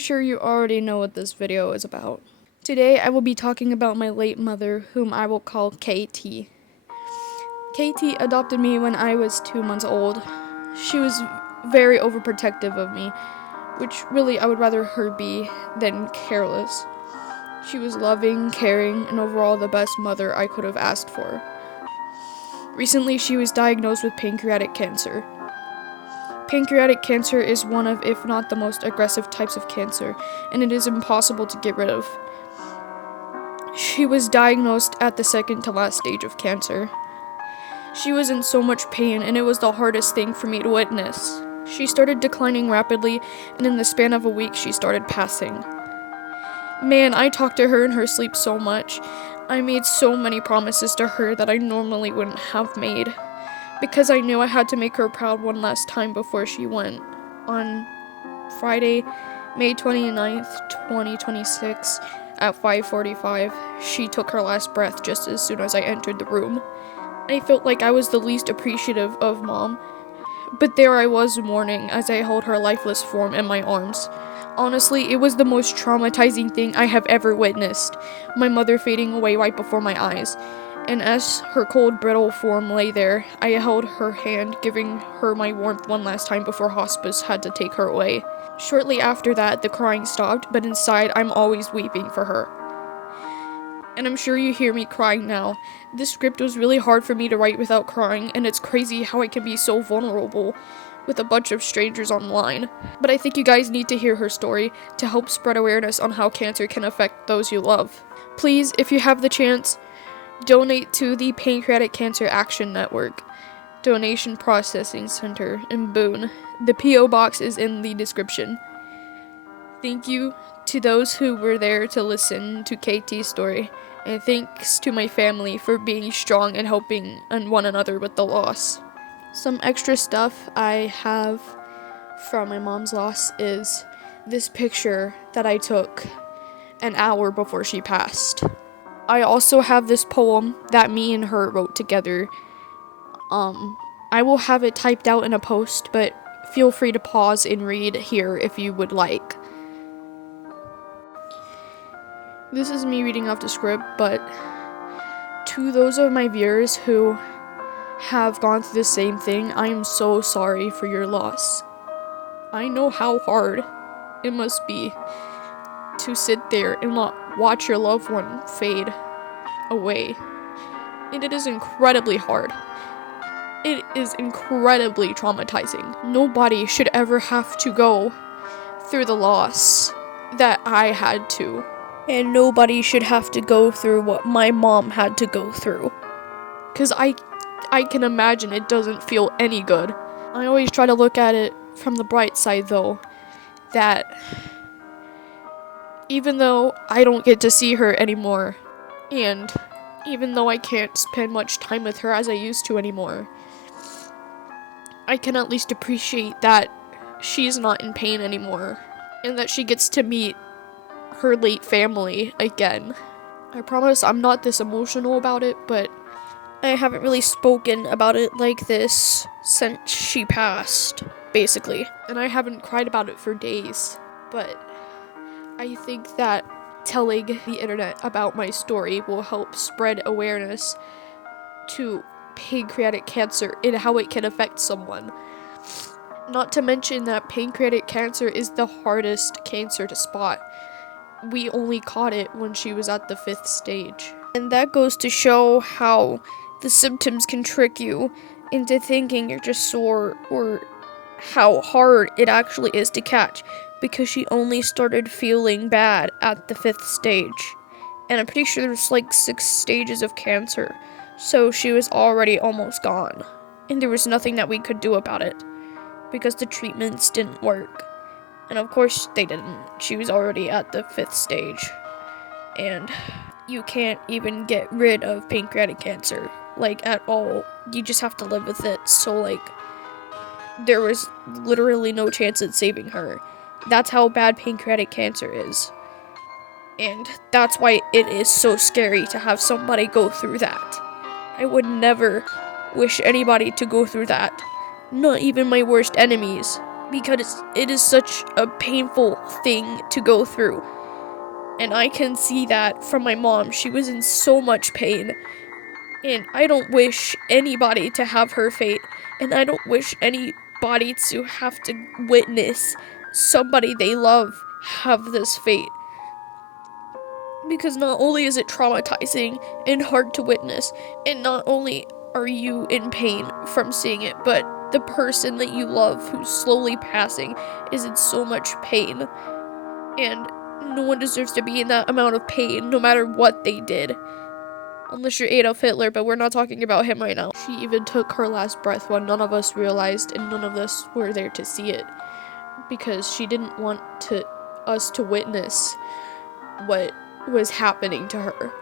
sure you already know what this video is about. Today I will be talking about my late mother, whom I will call KT. KT adopted me when I was 2 months old. She was very overprotective of me, which really I would rather her be than careless. She was loving, caring, and overall the best mother I could have asked for. Recently, she was diagnosed with pancreatic cancer. Pancreatic cancer is one of, if not the most aggressive types of cancer, and it is impossible to get rid of. She was diagnosed at the second to last stage of cancer. She was in so much pain, and it was the hardest thing for me to witness. She started declining rapidly, and in the span of a week, she started passing. Man, I talked to her in her sleep so much. I made so many promises to her that I normally wouldn't have made, because I knew I had to make her proud one last time before she went. On Friday, May 29th, 2026, at 5:45, she took her last breath just as soon as I entered the room. I felt like I was the least appreciative of Mom, but there I was mourning as I held her lifeless form in my arms. Honestly, it was the most traumatizing thing I have ever witnessed, my mother fading away right before my eyes. And as her cold, brittle form lay there, I held her hand, giving her my warmth one last time before hospice had to take her away. Shortly after that, the crying stopped, but inside I'm always weeping for her. And I'm sure you hear me crying now. This script was really hard for me to write without crying, and it's crazy how I can be so vulnerable with a bunch of strangers online. But I think you guys need to hear her story to help spread awareness on how cancer can affect those you love. Please, if you have the chance, donate to the Pancreatic Cancer Action Network Donation Processing Center in Boone. The P.O. box is in the description. Thank you to those who were there to listen to KT's story, and thanks to my family for being strong and helping one another with the loss. Some extra stuff I have from my mom's loss is this picture that I took an hour before she passed. I also have this poem that me and her wrote together. I will have it typed out in a post, but feel free to pause and read here if you would like. This is me reading off the script, but to those of my viewers who have gone through the same thing, I am so sorry for your loss. I know how hard it must be to sit there and watch your loved one fade away. And it is incredibly hard. It is incredibly traumatizing. Nobody should ever have to go through the loss that I had to. And nobody should have to go through what my mom had to go through. 'Cause I can imagine it doesn't feel any good. I always try to look at it from the bright side though, that even though I don't get to see her anymore, and even though I can't spend much time with her as I used to anymore, I can at least appreciate that she's not in pain anymore, and that she gets to meet her late family again. I promise I'm not this emotional about it, but I haven't really spoken about it like this since she passed, basically. And I haven't cried about it for days. But I think that telling the internet about my story will help spread awareness to pancreatic cancer and how it can affect someone. Not to mention that pancreatic cancer is the hardest cancer to spot. We only caught it when she was at the 5th stage. And that goes to show how the symptoms can trick you into thinking you're just sore, or how hard it actually is to catch, because she only started feeling bad at the 5th stage. And I'm pretty sure there's like 6 stages of cancer, so she was already almost gone. And there was nothing that we could do about it, because the treatments didn't work. And of course they didn't. She was already at the 5th stage. And you can't even get rid of pancreatic cancer, like, at all. You just have to live with it. So, like, there was literally no chance at saving her. That's how bad pancreatic cancer is. And that's why it is so scary to have somebody go through that. I would never wish anybody to go through that. Not even my worst enemies. because it is such a painful thing to go through. And I can see that from my mom. She was in so much pain. And I don't wish anybody to have her fate. And I don't wish anybody to have to witness somebody they love have this fate. Because not only is it traumatizing and hard to witness, and not only are you in pain from seeing it, but the person that you love who's slowly passing is in so much pain. And no one deserves to be in that amount of pain, no matter what they did. Unless you're Adolf Hitler, but we're not talking about him right now. She even took her last breath when none of us realized and none of us were there to see it. Because she didn't want us to witness what was happening to her.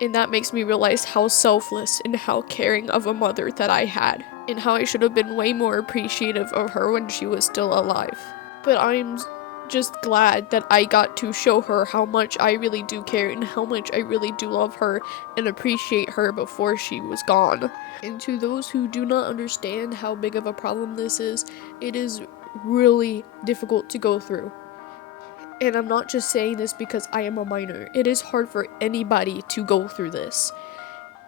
And that makes me realize how selfless and how caring of a mother that I had. And how I should have been way more appreciative of her when she was still alive. But I'm just glad that I got to show her how much I really do care and how much I really do love her and appreciate her before she was gone. And to those who do not understand how big of a problem this is, it is really difficult to go through. And I'm not just saying this because I am a minor. It is hard for anybody to go through this.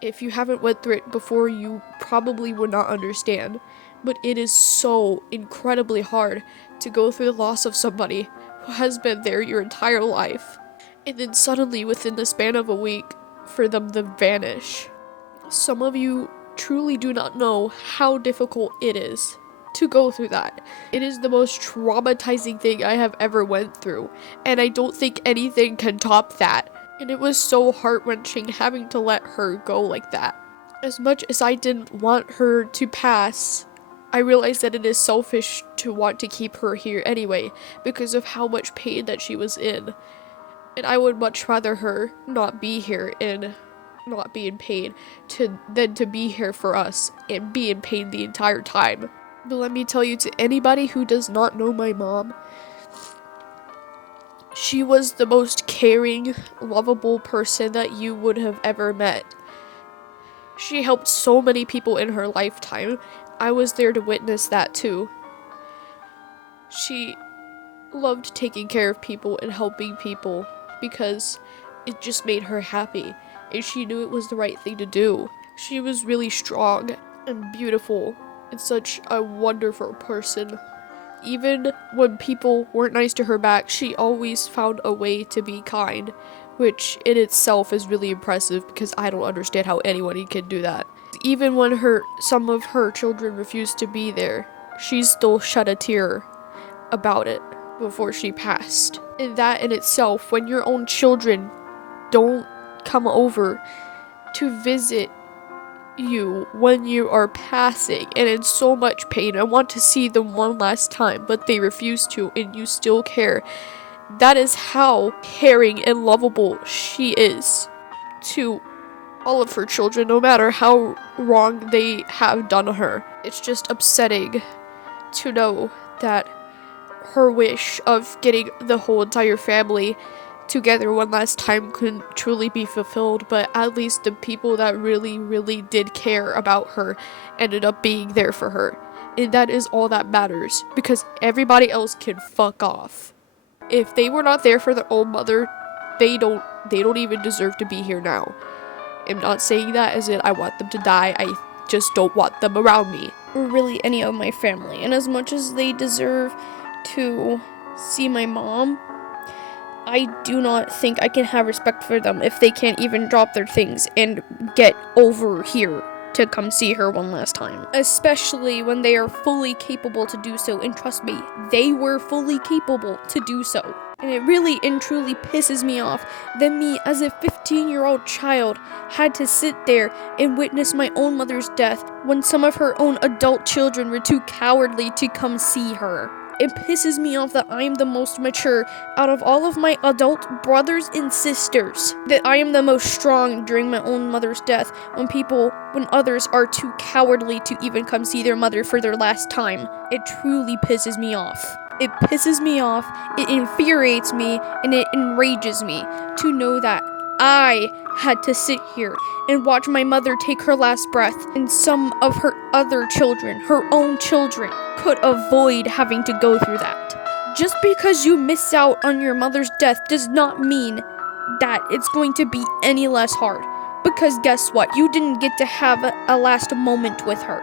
If you haven't went through it before, you probably would not understand. But it is so incredibly hard to go through the loss of somebody who has been there your entire life. And then suddenly, within the span of a week, for them to vanish. Some of you truly do not know how difficult it is to go through that. It is the most traumatizing thing I have ever went through, and I don't think anything can top that. And it was so heart-wrenching having to let her go like that. As much as I didn't want her to pass, I realized that it is selfish to want to keep her here anyway, because of how much pain that she was in. And I would much rather her not be here and not be in pain than to be here for us and be in pain the entire time. But let me tell you, to anybody who does not know my mom, she was the most caring, lovable person that you would have ever met. She helped so many people in her lifetime. I was there to witness that too. She loved taking care of people and helping people because it just made her happy, and she knew it was the right thing to do. She was really strong and beautiful and such a wonderful person. Even when people weren't nice to her back, she always found a way to be kind, which in itself is really impressive because I don't understand how anybody can do that. Even when some of her children refused to be there, she still shed a tear about it before she passed. And that in itself, when your own children don't come over to visit you when you are passing and in so much pain and want to see them one last time, but they refuse to, and you still care. That is how caring and lovable she is to all of her children, no matter how wrong they have done her. It's just upsetting to know that her wish of getting the whole entire family together one last time couldn't truly be fulfilled, but at least the people that really, really did care about her ended up being there for her. And that is all that matters, because everybody else can fuck off. If they were not there for their own mother, they don't even deserve to be here now. I'm not saying that as in I want them to die, I just don't want them around me. Or really any of my family. And as much as they deserve to see my mom, I do not think I can have respect for them if they can't even drop their things and get over here to come see her one last time. Especially when they are fully capable to do so, and trust me, they were fully capable to do so. And it really and truly pisses me off that me, as a 15-year-old child, had to sit there and witness my own mother's death when some of her own adult children were too cowardly to come see her. It pisses me off that I am the most mature out of all of my adult brothers and sisters. That I am the most strong during my own mother's death when others are too cowardly to even come see their mother for their last time. It truly pisses me off. It pisses me off, it infuriates me, and it enrages me to know that I had to sit here and watch my mother take her last breath, and some of her other children, her own children, could avoid having to go through that. Just because you miss out on your mother's death does not mean that it's going to be any less hard. Because guess what? You didn't get to have a last moment with her.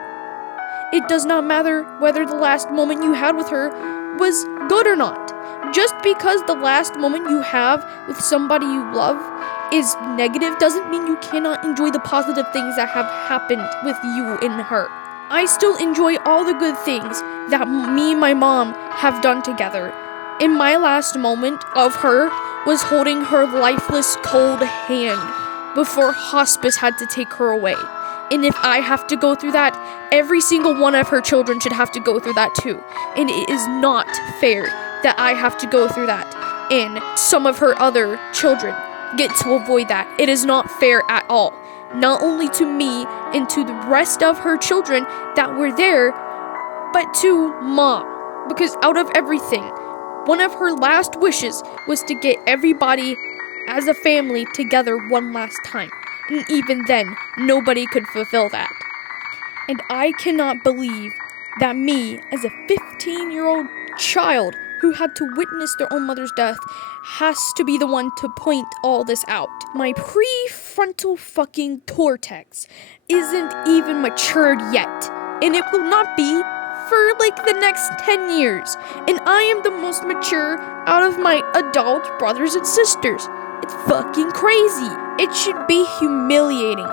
It does not matter whether the last moment you had with her was good or not. Just because the last moment you have with somebody you love is negative doesn't mean you cannot enjoy the positive things that have happened with you and her. I still enjoy all the good things that me and my mom have done together. And my last moment of her was holding her lifeless, cold hand before hospice had to take her away. And if I have to go through that, every single one of her children should have to go through that too. And it is not fair that I have to go through that and some of her other children get to avoid that. It is not fair at all. Not only to me and to the rest of her children that were there, but to Mom. Because out of everything, one of her last wishes was to get everybody as a family together one last time. And even then, nobody could fulfill that. And I cannot believe that me, as a 15-year-old child who had to witness their own mother's death, has to be the one to point all this out. My prefrontal fucking cortex isn't even matured yet. And it will not be for like the next 10 years. And I am the most mature out of my adult brothers and sisters. It's fucking crazy. It should be humiliating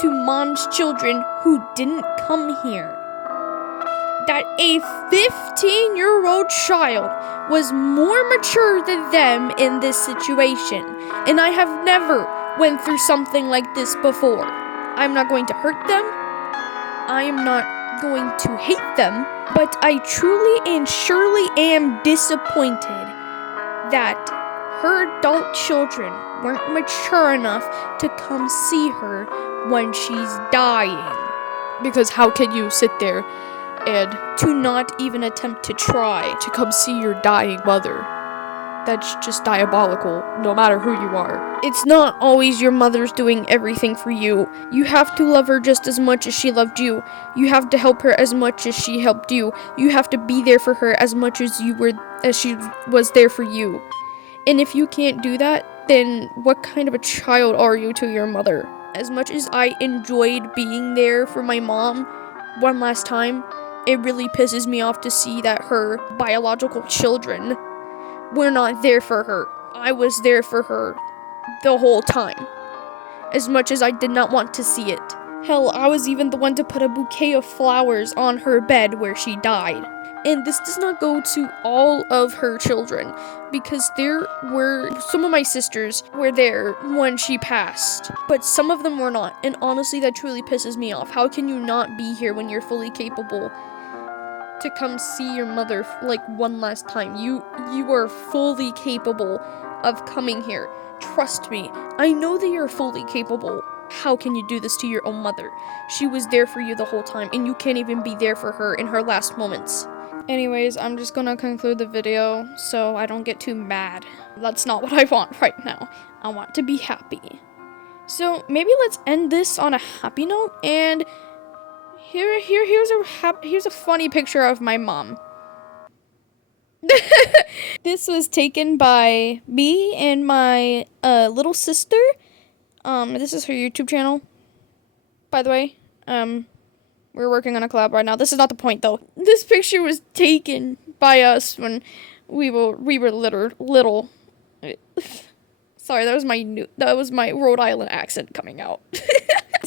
to Mom's children who didn't come here that a 15-year-old child was more mature than them in this situation. And I have never went through something like this before. I'm not going to hurt them. I am not going to hate them. But I truly and surely am disappointed that her adult children weren't mature enough to come see her when she's dying. Because how can you sit there and to not even attempt to try to come see your dying mother? That's just diabolical, no matter who you are. It's not always your mother's doing everything for you. You have to love her just as much as she loved you. You have to help her as much as she helped you. You have to be there for her as much as she was there for you. And if you can't do that, then what kind of a child are you to your mother? As much as I enjoyed being there for my mom one last time, it really pisses me off to see that her biological children were not there for her. I was there for her the whole time, as much as I did not want to see it. Hell, I was even the one to put a bouquet of flowers on her bed where she died. And this does not go to all of her children, because there were some of my sisters were there when she passed, but some of them were not. And honestly, that truly pisses me off. How can you not be here when you're fully capable to come see your mother like one last time? You are fully capable of coming here. Trust me, I know that you're fully capable. How can you do this to your own mother? She was there for you the whole time, and you can't even be there for her in her last moments. Anyways, I'm just gonna conclude the video so I don't get too mad. That's not what I want right now. I want to be happy. So maybe let's end this on a happy note, and here's a funny picture of my mom. This was taken by me and my little sister. This is her YouTube channel, by the way. We're working on a collab right now. This is not the point, though. This picture was taken by us when we were little. Sorry, that was my Rhode Island accent coming out.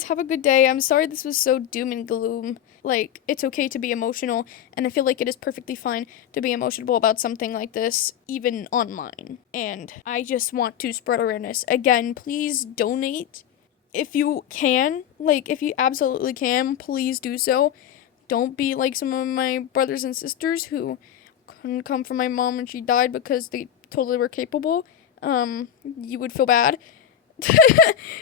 Have a good day. I'm sorry this was so doom and gloom. Like, it's okay to be emotional, and I feel like it is perfectly fine to be emotional about something like this, even online. And I just want to spread awareness. Again, please donate. If you can, if you absolutely can, please do so. Don't be like some of my brothers and sisters who couldn't come for my mom when she died because they totally were capable. You would feel bad.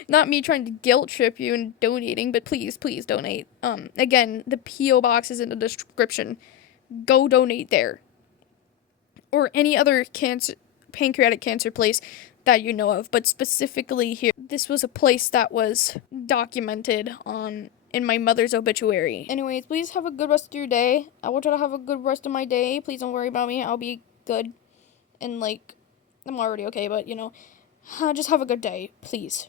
Not me trying to guilt trip you and donating, but please donate. Again, the P.O. box is in the description. Go donate there. Or any other pancreatic cancer place. that you know of, but specifically here, this was a place that was documented in my mother's obituary. Anyways, please have a good rest of your day. I want you to have a good rest of my day. Please don't worry about me. I'll be good. And, like, I'm already okay, but, just have a good day, please.